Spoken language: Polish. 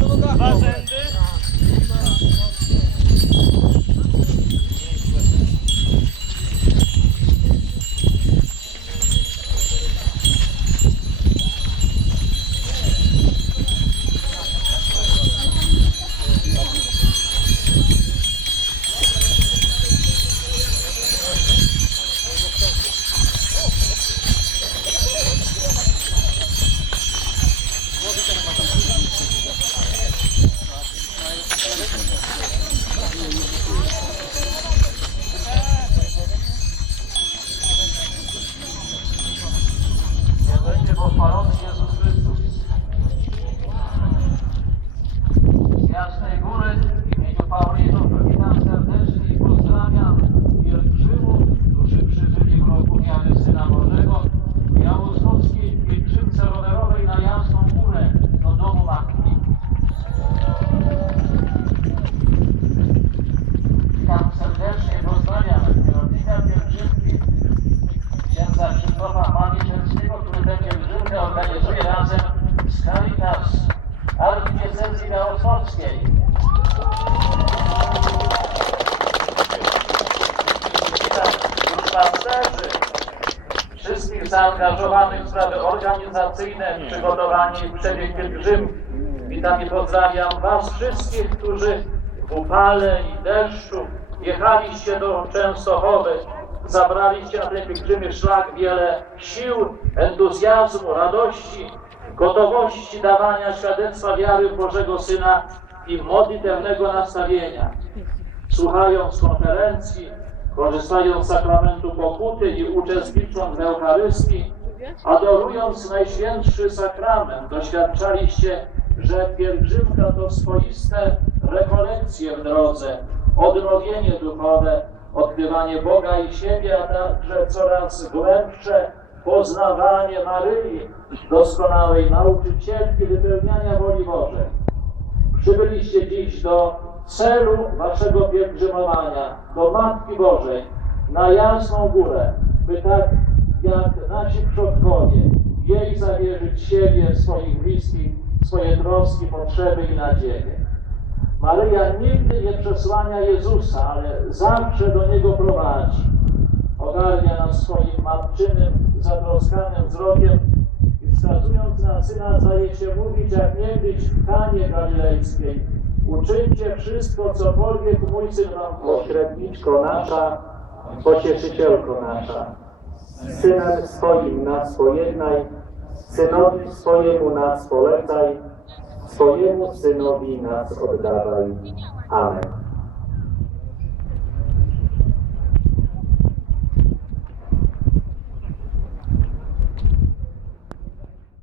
Bazen de witam serdecznie, pozdrawiam kierownika Pielgrzymki, księdza Krzysztofa Maniczewskiego, który będzie Pielgrzymkę organizuje razem z Caritas Archidiecezji Białostockiej. wszystkich zaangażowanych w sprawy organizacyjne, przygotowanie i przebieg pielgrzymki. Witam i pozdrawiam Was wszystkich, którzy w upale i deszczu jechaliście do Częstochowy, zabraliście na ten pielgrzymy szlak wiele sił, entuzjazmu, radości, gotowości dawania świadectwa wiary Bożego Syna i modlitewnego nastawienia. Słuchając konferencji, korzystając z sakramentu pokuty i uczestnicząc w Eucharystii, adorując Najświętszy Sakrament, doświadczaliście, że pielgrzymka to swoiste rekolekcje w drodze, odnowienie duchowe, odkrywanie Boga i siebie, a także coraz głębsze poznawanie Maryi, doskonałej nauczycielki wypełniania woli Bożej. Przybyliście dziś do celu waszego pielgrzymowania, do Matki Bożej, na Jasną Górę, by tak jak nasi przodkowie, jej zawierzyć siebie, swoich bliskich, swoje troski, potrzeby i nadzieje. Maryja nigdy nie przesłania Jezusa, ale zawsze do Niego prowadzi. Ogarnia nas swoim matczynym, zatroskanym wzrokiem i wskazując na Syna zdaje się mówić jak niegdyś w Kanie Galilejskiej. Uczyńcie wszystko, cokolwiek mój Syn wam Pośredniczko nasza, pocieszycielko nasza, Synem swoim nas pojednaj, Synowi swojemu nas polecaj, swojemu Synowi nas oddawaj. Amen.